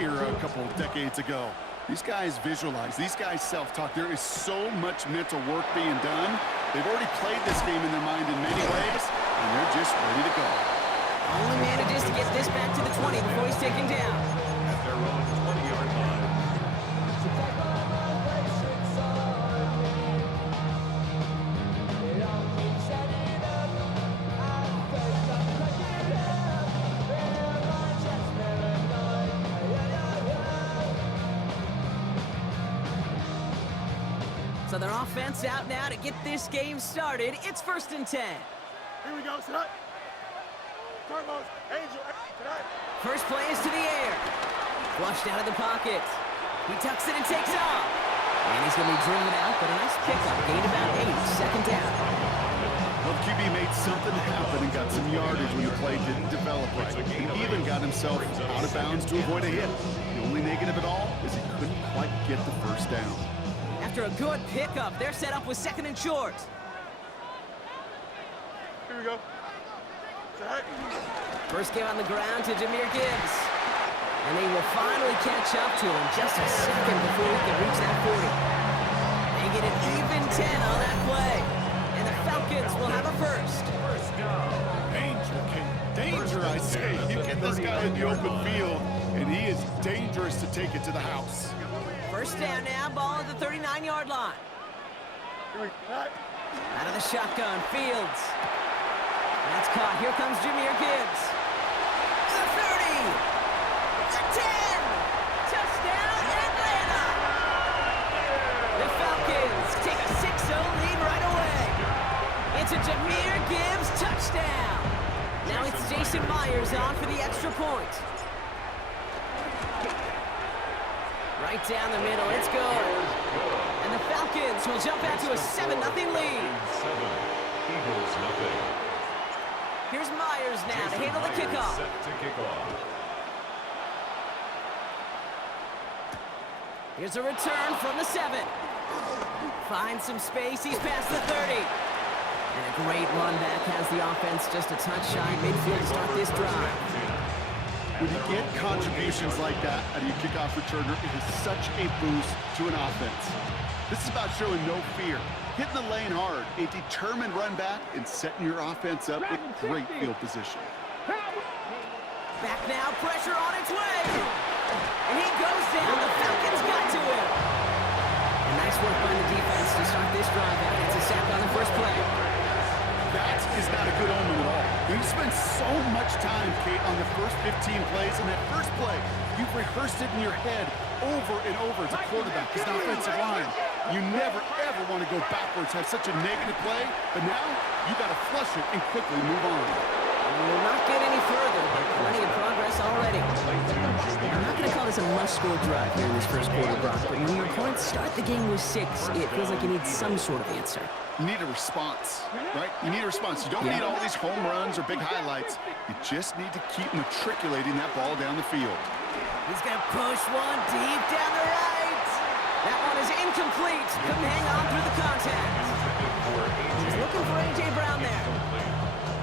era a couple of decades ago. These guys visualize, these guys self-talk. There is so much mental work being done. They've already played this game in their mind in many ways, and they're just ready to go. Only manages to get this back to the 20 before he's taken down. At their own 20-yard line. So their offense out now to get this game started. It's 1st and 10. Here we go, set. Turbos, Angel, tonight. First play is to the air. Flushed out of the pocket. He tucks it and takes off. And he's going to be driven out, but a nice pickup. Gained about 8, 2nd down. Well, QB made something happen and got some yardage when the play didn't develop right. He even got himself out of bounds to avoid a hit. The only negative at all is he couldn't quite get the first down. After a good pickup, they're set up with 2nd and short. Here we go. Set. First game on the ground to Jahmyr Gibbs. And they will finally catch up to him just a second before he can reach that 40. They get an even 10 on that play. And the Falcons will have a first. First down. Danger, King. Danger, I say. You get this guy in the open field, and he is dangerous to take it to the house. First down now, ball at the 39-yard line. Out of the shotgun, Fields. That's caught. Here comes Jahmyr Gibbs. The 30. The 10. Touchdown, Atlanta. The Falcons take a 6-0 lead right away. It's a Jahmyr Gibbs touchdown. Now it's Jason Myers on for the extra point. Right down the middle, it's good. And the Falcons will jump out to a 7-0 lead. 7, Eagles nothing. Here's Myers now to handle the kickoff. Set to kick off. Here's a return from the 7. Finds some space, he's past the 30. And a great run back has the offense just a touch shy midfield to start this drive. When you get contributions like that out of your kickoff returner, it is such a boost to an offense. This is about showing no fear, hitting the lane hard, a determined run back, and setting your offense up with great field position. Back now, pressure on its way. And he goes down, the Falcons got to him. And nice work by the defense to start this drive out. It's a sack on the first play. That is not a good omen at all. You spend so much time, Kate, on the first 15 plays, and that first play, you've rehearsed it in your head over and over as a quarterback, as an offensive line. You never, ever want to go backwards, have such a negative play, but now you got to flush it and quickly move on. We'll not get any further, but plenty of progress already. I'm not going to call this a must-score drive here in this first quarter, Brock, but when your opponents start the game with 6, it feels like you need some sort of answer. You need a response, right? You need a response. You don't need all these home runs or big highlights. You just need to keep matriculating that ball down the field. He's going to push one deep down the right. That one is incomplete. Couldn't hang on through the contact. He's looking for A.J. Brown there.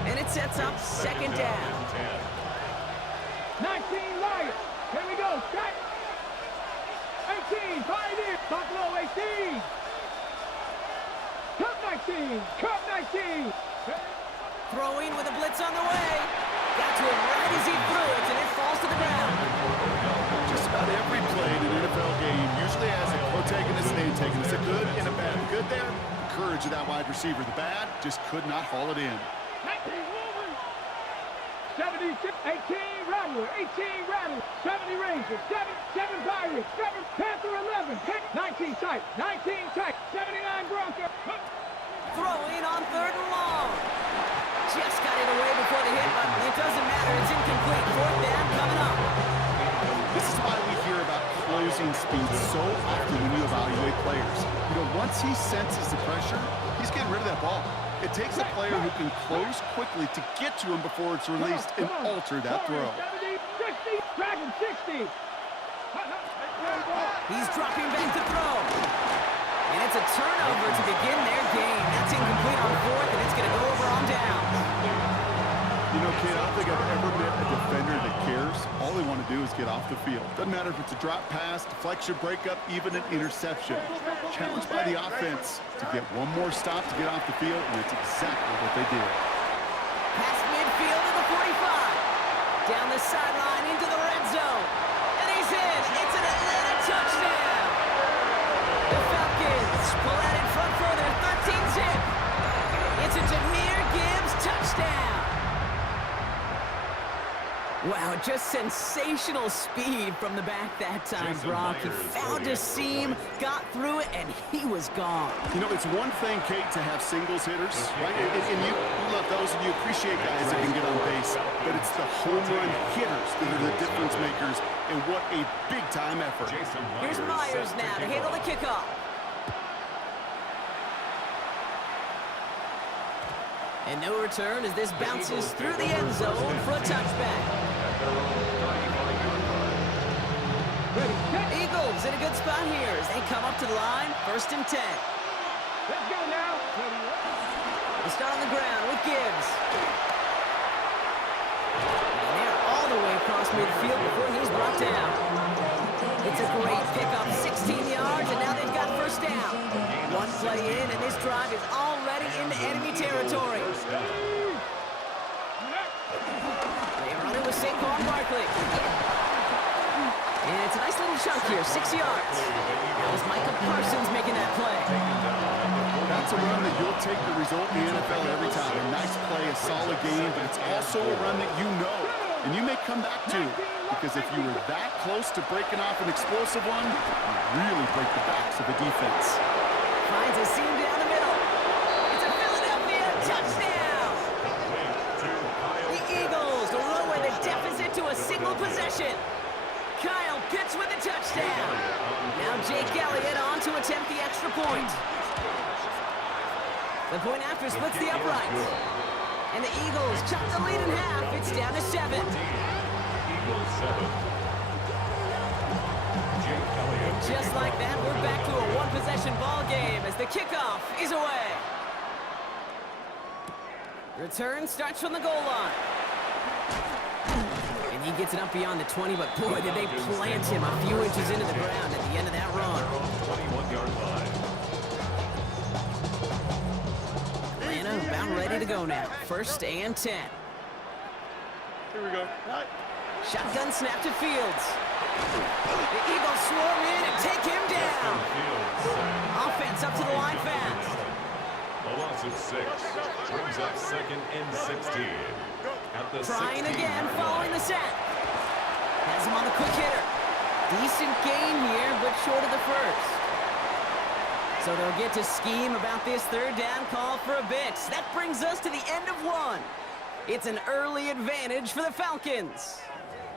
And it sets up 2nd down. 19 Lions. Here we go. Strike. 18 Pioneers. Buffalo 18. Cup 19. Cup 19. Throwing with a blitz on the way. Got to him right as he threw it, and it falls to the ground. Just about every play in an NFL game usually has a protagonist and antagonist, a good and a bad. The good there, the courage of that wide receiver. The bad, just could not haul it in. 70, 18 Rattler, 18 Rattler, 70 Rangers, 7 Pirates, 7 Panther 11, 19 tight, 19 tight, 79 Broncos. Throwing on 3rd and long. Just got it away before the hit, but it doesn't matter. It's incomplete. 4th down coming up. This is why we hear about closing speed so often when you evaluate players. You know, once he senses the pressure, he's getting rid of that ball. It takes a player who can close quickly to get to him before it's released and alter that throw. 70, 60, Dragon 60. He's dropping back to throw. And it's a turnover to begin their game. That's incomplete on 4th, and it's going to go over on down. You know, kid, I don't think I've ever met a defender that cares. All they want to do is get off the field. Doesn't matter if it's a drop pass, deflection, breakup, even an interception. Challenged by the offense to get one more stop to get off the field, and it's exactly what they did. Past midfield to the 45. Down the sideline into the red zone. And he's in. It's an Atlanta touchdown. The Falcons pull out in front for their 13-zip. It's a Jahmyr Gibbs touchdown. Wow, just sensational speed from the back that time, Brock. He found a seam, got through it, and he was gone. You know, it's one thing, Kate, to have singles hitters, right? And you love those, and you appreciate guys that can get on base. But it's the home run hitters that are the difference makers, and what a big-time effort. Here's Myers now to handle the kickoff. And no return as this bounces through the end zone for a touchback. Eagles in a good spot here as they come up to the line, 1st and 10. Let's go now. They start on the ground with Gibbs. And they're all the way across midfield before he's brought down. It's a great pickup, 16 yards, and now they've got 1st down. One play in, and this drive is already into enemy territory. They run it with Saquon Barkley. And it's a nice little chunk here, 6 yards. That was Micah Parsons making that play. That's a run that you'll take the result in the NFL every time. A nice play, a solid game, but it's also a run that you know, and you may come back to, because if you were that close to breaking off an explosive one, you really break the backs of the defense. Finds a seam down the middle. It's a Philadelphia touchdown. The Eagles lower the deficit to a single possession. Kyle Pitts with the touchdown. Now Jake Elliott on to attempt the extra point. The point after splits the uprights. And the Eagles chop the lead in half. It's down to 7. Eagles 7. And just like that, we're back to a one-possession ball game as the kickoff is away. Return starts from the goal line. And he gets it up beyond the 20, but boy, did they plant him a few inches into the ground at the end of that run. 21-yard line. Atlanta about ready to go now. 1st and 10. Here we go. Shotgun snap to Fields. The Eagles swarm in and take him down. Offense up to the line fast. A loss of 6 brings up 2nd and 16. At the Trying 16. again following the sack. Has him on the quick hitter. Decent gain here, but short of the 1st. So they'll get to scheme about this 3rd down call for a bit. That brings us to the end of 1. It's an early advantage for the Falcons.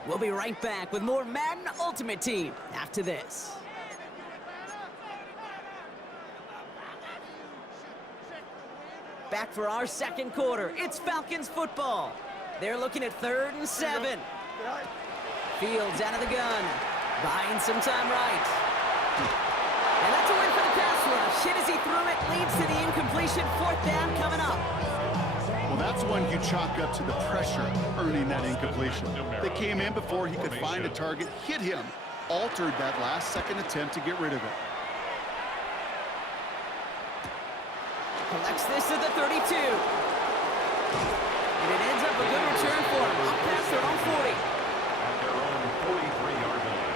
We'll be right back with more Madden Ultimate Team after this. Back for our 2nd quarter. It's Falcons football. They're looking at 3rd and 7. Fields out of the gun. Buying some time right. And that's a win for the pass rush. Hit as he threw it. Leads to the incompletion. 4th down coming up. Well, that's one you chalk up to the pressure earning that incompletion. They came in before he could find a target, hit him, altered that last-second attempt to get rid of it. Collects this at the 32. And it ends up a good return for him. Up past their own 40. At their own 43-yard line.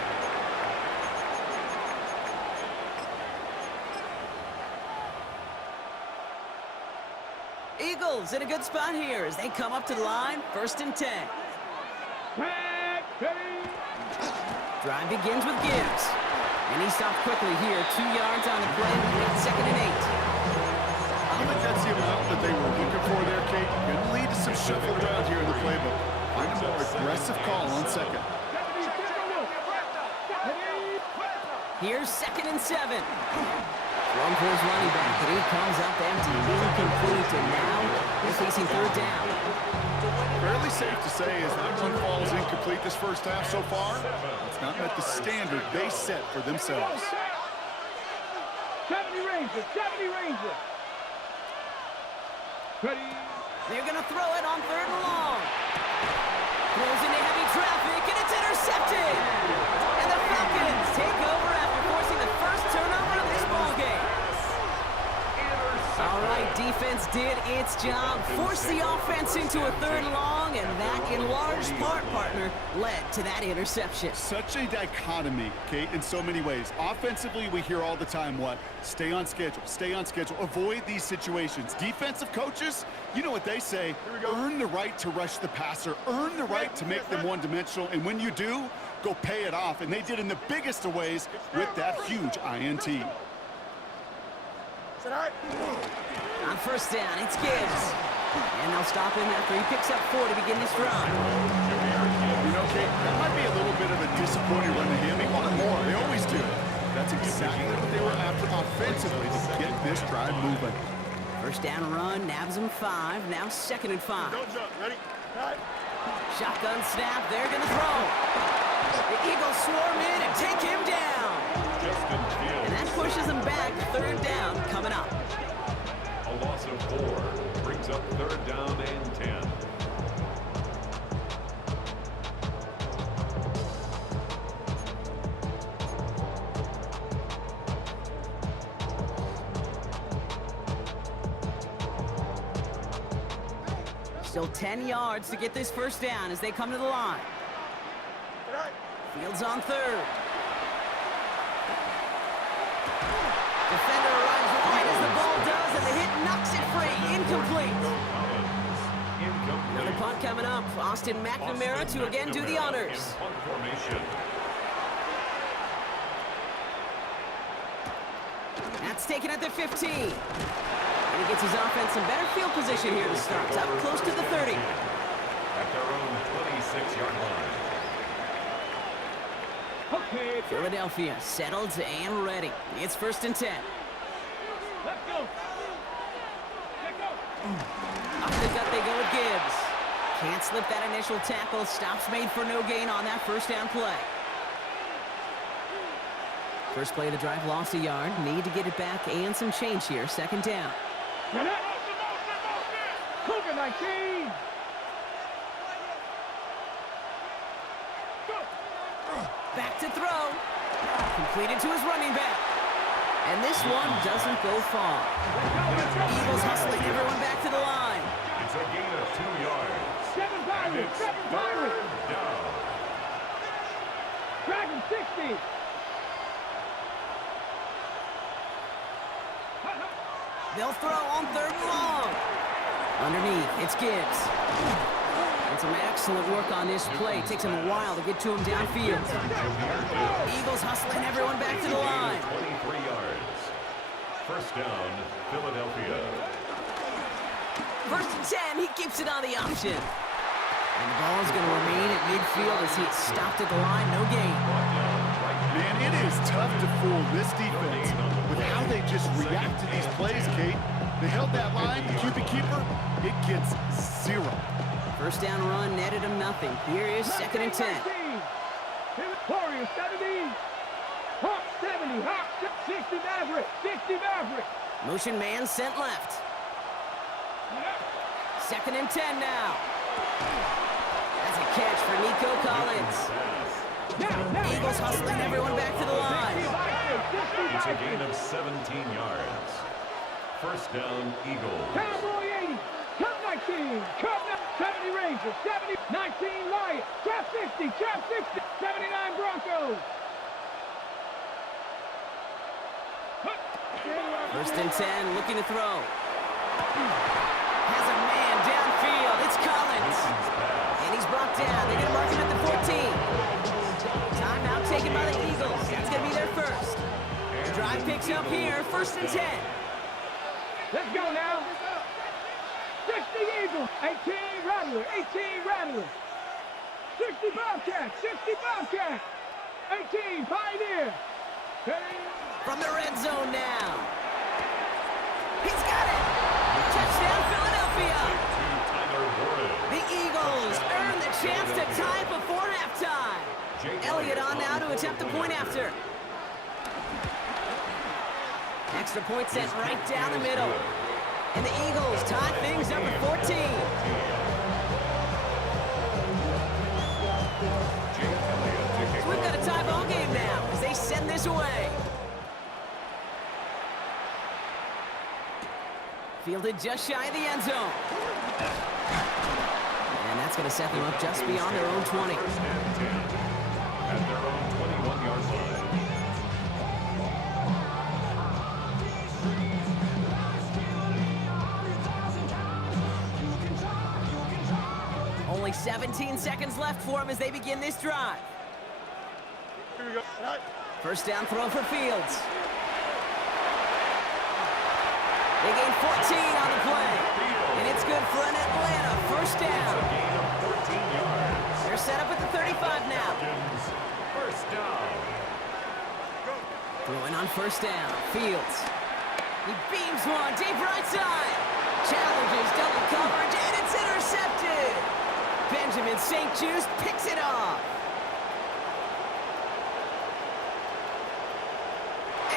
Eagles in a good spot here as they come up to the line, 1st and 10. Drive begins with Gibbs. And he stopped quickly here. 2 yards on the play. We've got 2nd and 8. I don't think that's the amount that they were looking for there, Kate. Could lead to some shuffle around here in the playbook. Find a more aggressive call on 2nd. Here's 2nd and 7. Thrown for his running back, but he comes up empty, incomplete, and now they're facing 3rd down. Fairly safe to say as that one falls incomplete this 1st half so far, it's not met the standard they set for themselves. 70 Rangers, 70 Rangers. Ready. They're going to throw it on 3rd and long. Throws into heavy traffic, and it's intercepted. And the Falcons take over after forcing the first turnover of this ballgame. All right, defense did its job, forced the offense into a third and long, and that, in large part, partner, led to that interception. Such a dichotomy, Kate, in so many ways. Offensively, we hear all the time what? Stay on schedule, avoid these situations. Defensive coaches, you know what they say, earn the right to rush the passer, earn the right to make them one-dimensional, and when you do, go pay it off. And they did in the biggest of ways with that huge INT. On first down, it's Gibbs. And they'll stop him after he picks up 4 to begin this drive. You know, Kate, that might be a little bit of a disappointing run to him. He wanted more. They always do. That's exactly what they were after offensively to get this drive moving. First down run, nabs him 5. Now 2nd and 5. Don't jump. Ready? Shotgun snap. They're going to throw. The Eagles swarm in and take him down. And that pushes them back. 3rd down coming up. A loss of 4 brings up 3rd down and 10. Still 10 yards to get this first down as they come to the line. Fields on 3rd. Defender arrives right as the ball does, and the hit knocks it free. Incomplete. Another punt coming up. Austin McNamara to again do the honors. That's taken at the 15. And he gets his offense in better field position here to start. Up close to the 30. At their own 26-yard line. Okay. Philadelphia settled and ready. It's 1st and 10. Let's go. Let's go. Up the gut they go with Gibbs. Can't slip that initial tackle. Stops made for no gain on that first down play. First play of the drive lost a yard. Need to get it back and some change here. 2nd down. Cougar 19. Back to throw. Completed to his running back. And this one doesn't go far. Eagles hustling everyone back to the line. It's a gain of 2 yards. 7 Pirates. 7 Pirates. Down. Dragon 60. They'll throw on 3rd and long. Underneath, it's Gibbs. And some excellent work on this play. Takes him a while to get to him downfield. Eagles hustling everyone back to the line. 23 yards. First down, Philadelphia. 1st and 10, he keeps it on the option. And the ball is going to remain at midfield as he stopped at the line. No gain. Man, it is tough to fool this defense with how they just react to these plays, Kate. They held that line, the QB keeper, it gets 0. First down run netted him nothing. Here is 2nd and 10. Warriors 70. Hawk 70. Hawk 60 Maverick. 60 Maverick. Motion man sent left. 2nd and 10 now. That's a catch for Nico Collins. Eagles hustling everyone back to the line. It's a gain of 17 yards. First down, Eagles. Cowboy 80. Cup 19. Cup 70 Rangers. 70. 19 Lions. Trap 60. Trap 60. 79 Broncos. 1st and 10, looking to throw. Has a man downfield. It's Collins. And he's brought down. They're going to mark him at the 14. Timeout taken by the Eagles. That's going to be their first. The drive picks up here. 1st and 10. Let's go now. 60 Eagles. 18 Rattler. 18 Rattler. 60 Bobcat. 60 Bobcat. 18 Pioneer. From the red zone now. He's got it. Touchdown, Philadelphia. The Eagles earn the chance to tie before halftime. Elliott on now to attempt the point after. Extra point sent right down the middle. And the Eagles tie things up at 14. they send this away. Fielded just shy of the end zone. And that's going to set them up just beyond their own 20. First and 10 at their own 21-yard line. Only 17 seconds left for them as they begin this drive. First down throw for Fields. They gain 14 on the play. And it's good for an Atlanta first down. A gain of 14 yards. They're set up at the 35 now. First down. Throwing on first down. Fields. He beams one deep right side. Challenges double coverage, and it's intercepted. Benjamin St. Juste picks it off.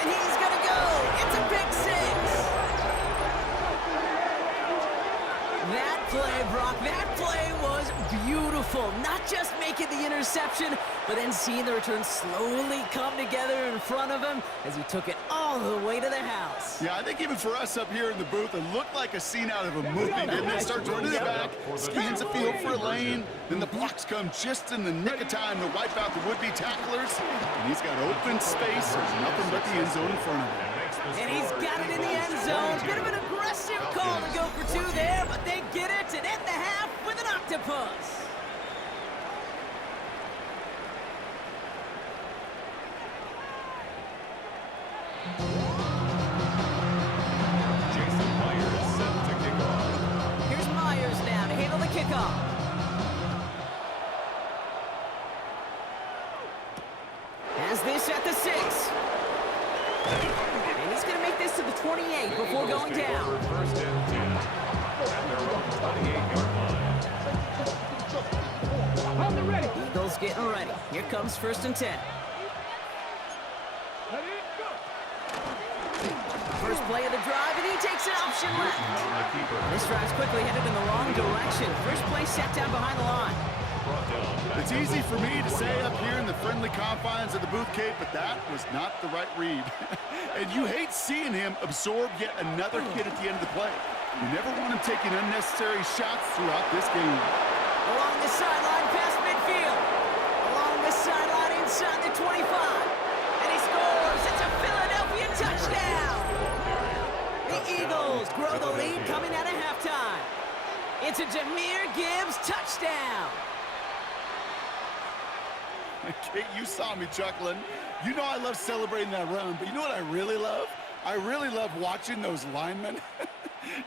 And he's going to go. It's a pick six. That play, Brock, that play was beautiful. Not just making the interception, but then seeing the return slowly come together in front of him as he took it all the way to the house. Yeah, I think even for us up here in the booth, it looked like a scene out of a movie, didn't it? Starts running it back, scans the field for a lane, then the blocks come just in the nick of time to wipe out the would-be tacklers, and he's got open space. There's nothing but the end zone in front of him. And he's got it in the end zone. Bit of an aggressive call to go for two there, but they get it and end the half with an octopus. Jason Myers set to kick off. Here's Myers now to handle the kickoff. Has this at the 6. And he's going to make this to the 28 before going down. First and 10 at their own 28-yard line. On the ready. Eagles getting ready. Here comes first and 10. Ready, go. First play of the drive, and he takes an option left. This drive's quickly headed in the wrong direction. First play set down behind the line. It's easy for me to say up here in the friendly confines of the booth, Kate, but that was not the right read. And you hate seeing him absorb yet another hit at the end of the play. You never want him taking unnecessary shots throughout this game. Along the sideline, past midfield. Along the sideline, inside the 25. And he scores. It's a Philadelphia touchdown. The Eagles grow the lead coming out of halftime. It's a Jahmyr Gibbs touchdown. Kate, you saw me chuckling. You know I love celebrating that run, but you know what I really love? I really love watching those linemen,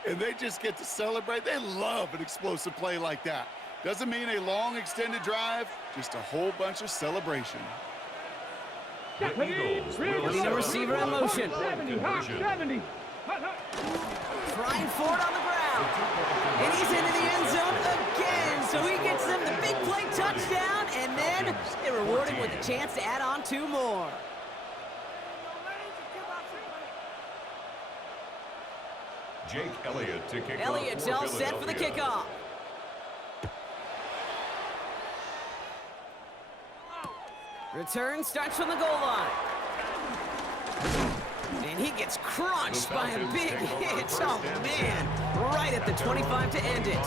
and they just get to celebrate. They love an explosive play like that. Doesn't mean a long extended drive, just a whole bunch of celebration. Putting the receiver in motion. 70, hot 70. Trying for it on the ground. And he's into the end zone again. So he gets them the big play touchdown, and then they reward him with a chance to add on 2 more. Jake Elliott to kick off. Elliott's all set for the kickoff. Return starts from the goal line. And he gets crunched by a big hit. Oh, man. Right at the 25 to end it.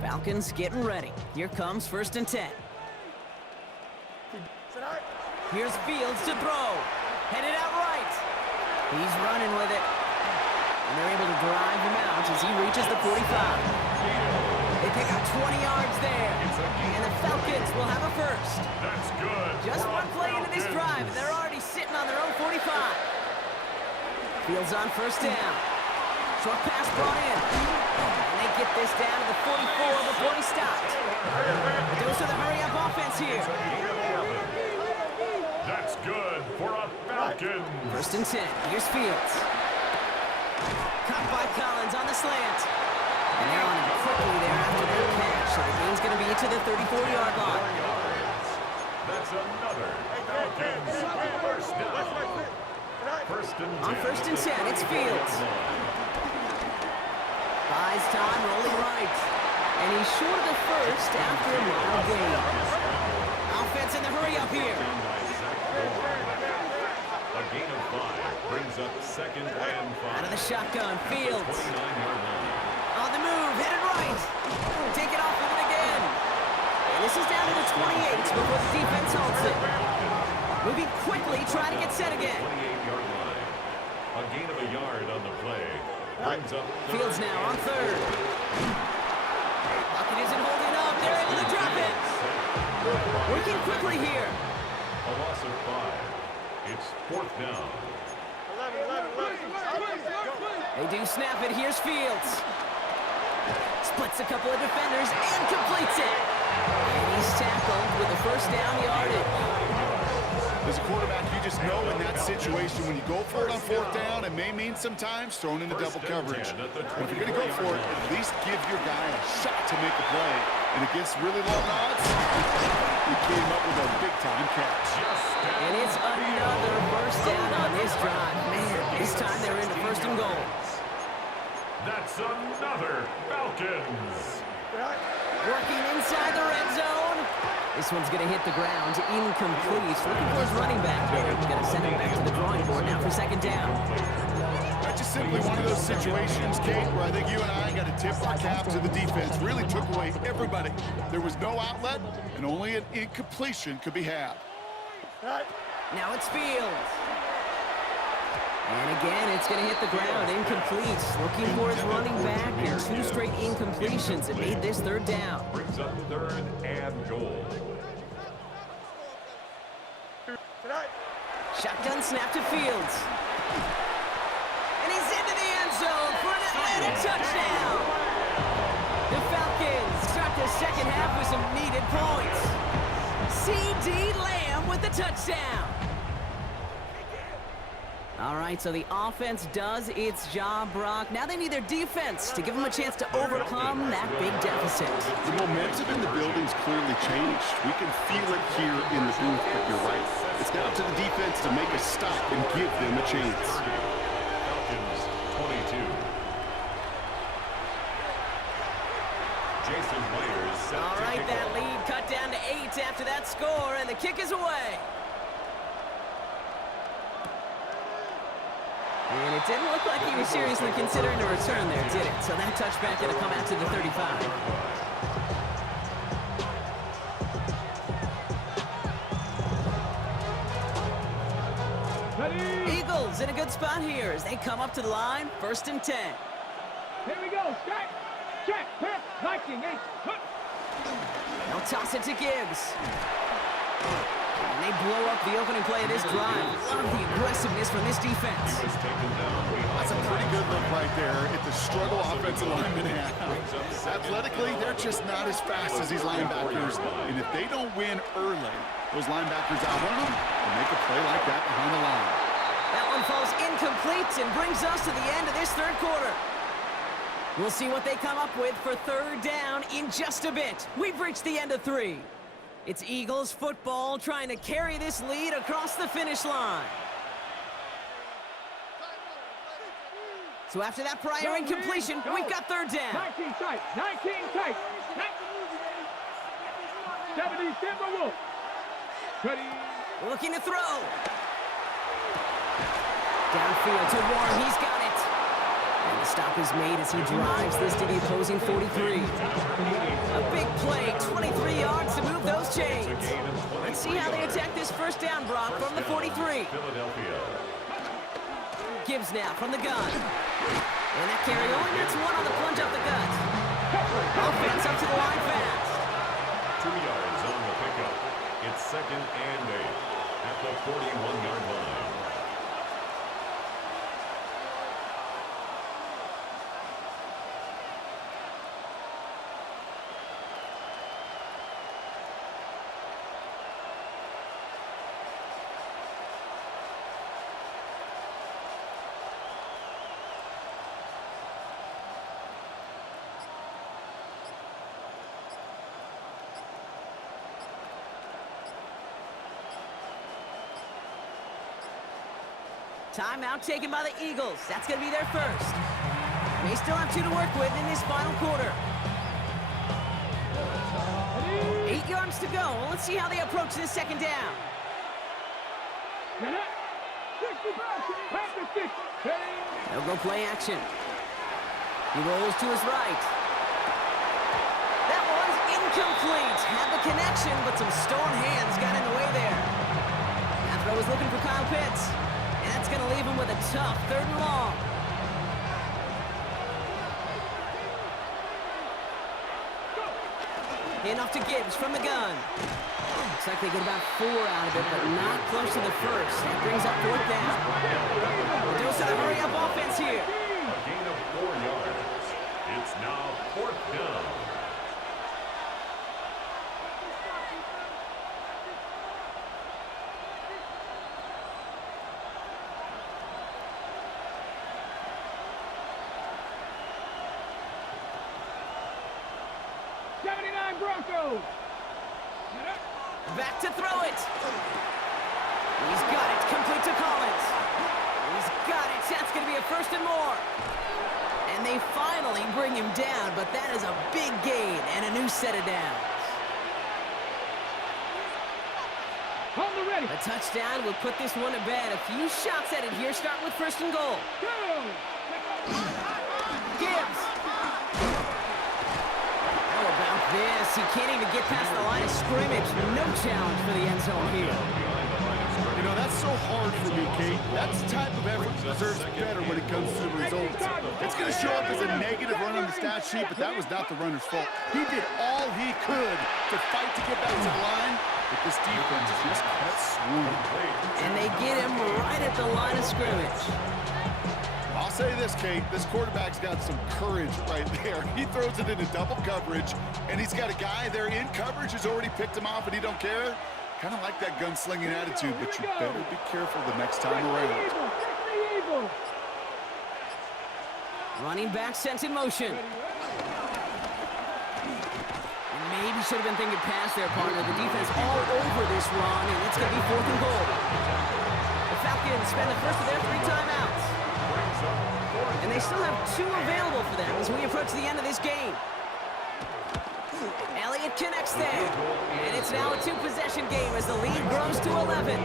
Falcons getting ready. Here comes first and 10. Here's Fields to throw. Headed out right. He's running with it. And they're able to drive him out as he reaches the 45. They pick up 20 yards there. And the Falcons will have a first. That's good. Just one play into this drive, and they're already sitting on their own 45. Fields on first down. Short pass brought in. And they get this down to the 44 before he stopped. It goes to the hurry-up offense here. That's good for a Falcon. First and 10. Here's Fields. Caught by Collins on the slant. And they're on him quickly there after that catch. So the game's going to be to the 34-yard line. That's another Falcons first down. First On first and 10, it's Fields. Buys time, rolling right. And he's short of the first after a mild gain. Offense in the hurry up here. A gain of 5 brings up second and 5. Out of the shotgun, Fields. 29-yard line. On the move, headed right. Take it off with it again. And this is down to the 28 before the defense holds it. Moving quickly, trying to get set again. 28-yard line. A gain of a yard on the play. Brings up Fields now on third. Bucket isn't holding up. They're able to drop it. Working quickly here. a loss of 5. It's fourth down. They do snap it. Here's Fields. Splits a couple of defenders and completes it. And he's tackled with the first down yardage. As a quarterback, you just know in that situation when you go for it on fourth down, it may mean sometimes thrown into double coverage. But if you're going to go for it, at least give your guy a shot to make a play. And against really long odds, he came up with a big-time catch. And it's another first down on this drive. Man, this time they're into first and goal. That's another Falcons. Working inside the red zone. This one's going to hit the ground. Incomplete. Looking for his running back there. He's going to send him back to the drawing board now for second down. That's just simply one of those situations, Kate, where I think you and I got to tip our cap to the defense. Really took away everybody. There was no outlet, and only an incompletion could be had. Now it's Fields. And again, it's going to hit the ground. Incomplete. Looking for his running back. And 2 straight incompletions. It made this third down. Brings up third and goal. Shotgun snap to Fields. And he's into the end zone for an Atlanta touchdown. The Falcons start the second half with some needed points. C.D. Lamb with the touchdown. All right, so the offense does its job, Brock. Now they need their defense to give them a chance to overcome that big deficit. The momentum in the building's clearly changed. We can feel it here in the booth, but you're right. It's down to the defense to make a stop and give them a chance. Falcons 22. Jason Myers set All to right, kick that off. lead cut down to 8 after that score, and the kick is away. And it didn't look like he was seriously considering a return there, did it? So that touchback going to come out to the 35. Ready? Eagles in a good spot here as they come up to the line, first and 10. Here we go. Strike. Check. Pep. 19-8. Hook. They'll toss it to Gibbs. And they blow up the opening play of this drive. Love the aggressiveness from this defense. Was taken down behind That's a pretty good look right there at the struggle offensive linemen have. Athletically, they're just not as fast as these linebackers. And if they don't win early, those linebackers outrun them and make a play like that behind the line. That one falls incomplete and brings us to the end of this third quarter. We'll see what they come up with for third down in just a bit. We've reached the end of 3. It's Eagles football trying to carry this lead across the finish line. So after that prior incompletion, we've got third down. 19 tight. 19 tight. 70 Timberwolves. Ready? Looking to throw. Downfield to Warren. He's got it. And the stop is made as he drives this to the opposing 43. A big play, 23 yards to move those chains. Let's see how they attack this first down, Brock, from the 43. Philadelphia. Gibbs now from the gun. And that carry only gets one on the plunge up the gut. Offense up to the line fast. 2 yards on the pickup. It's second and 8 at the 41-yard line. Timeout taken by the Eagles. That's going to be their first. They still have 2 to work with in this final quarter. 8 yards to go. Well, let's see how they approach this second down. They'll go play action. He rolls to his right. That one's incomplete. Had the connection, but some stone hands got in the way there. That throw was looking for Kyle Pitts. And that's going to leave him with a tough 3rd and long. Hand off to Gibbs from the gun. Looks like they get about 4 out of it, but not close to the first. That brings up 4th down. A dose of the hurry-up offense here. A gain of 4 yards. It's now 4th down. Broncos. Back to throw it. He's got it. Complete to Collins. He's got it. That's going to be a 1st and more. And they finally bring him down, but that is a big gain and a new set of downs. On the ready. A touchdown will put this one to bed. A few shots at it here, starting with 1st and goal. Gibbs. This, he can't even get past the line of scrimmage. No challenge for the end zone here. You know, that's so hard for me, Kate. That's the type of effort that deserves better when it comes to the results. It's going to show up as a negative run on the stat sheet, but that was not the runner's fault. He did all he could to fight to get back to the line, but this defense just kept swooning. And they get him right at the line of scrimmage. I'll say this, Kate, this quarterback's got some courage right there. He throws it into double coverage, and he's got a guy there in coverage who's already picked him off, and he don't care. Kind of like that gunslinging attitude, but you better be careful the next time around. Running back sent in motion. Maybe should have been thinking past their partner. The defense all over this run, and it's going to be 4th and goal. The Falcons spend the first of their 3 timeouts. And they still have 2 available for them as we approach the end of this game. Elliott connects there. And it's now a 2-possession game as the lead grows to 11.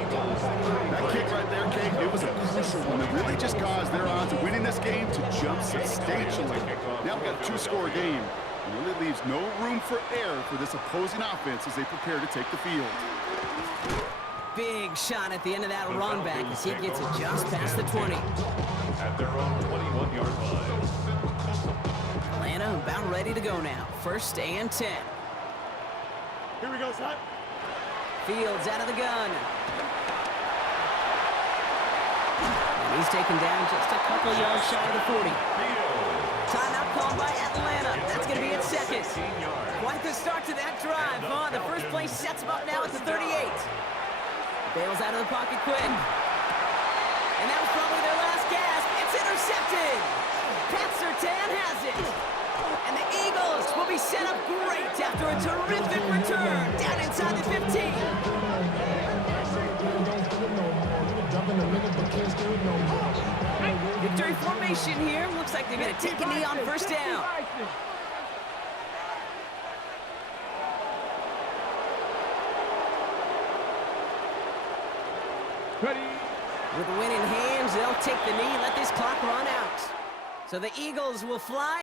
That kick right there, Kate, it was a crucial one that really just caused their odds of winning this game to jump substantially. Now we've got a 2-score game. It really leaves no room for error for this opposing offense as they prepare to take the field. Big shot at the end of that run back as he gets it just past the 20. At their own 21-yard line. Atlanta about ready to go now. 1st and 10. Here we go, son. Fields out of the gun. And he's taken down just a couple yards shy of the 40. Timeout called by Atlanta. That's going to be its 2nd. Quite the start to that drive, huh? The first play sets him up now at the 38. Bails out of the pocket quick. And that was probably their last gasp. It's intercepted. Pat Surtain has it. And the Eagles will be set up great after a terrific return down inside the 15. Victory formation here. Looks like they're going to take a knee on 1st down. Ready. With the win in hands, they'll take the knee, let this clock run out. So the Eagles will fly.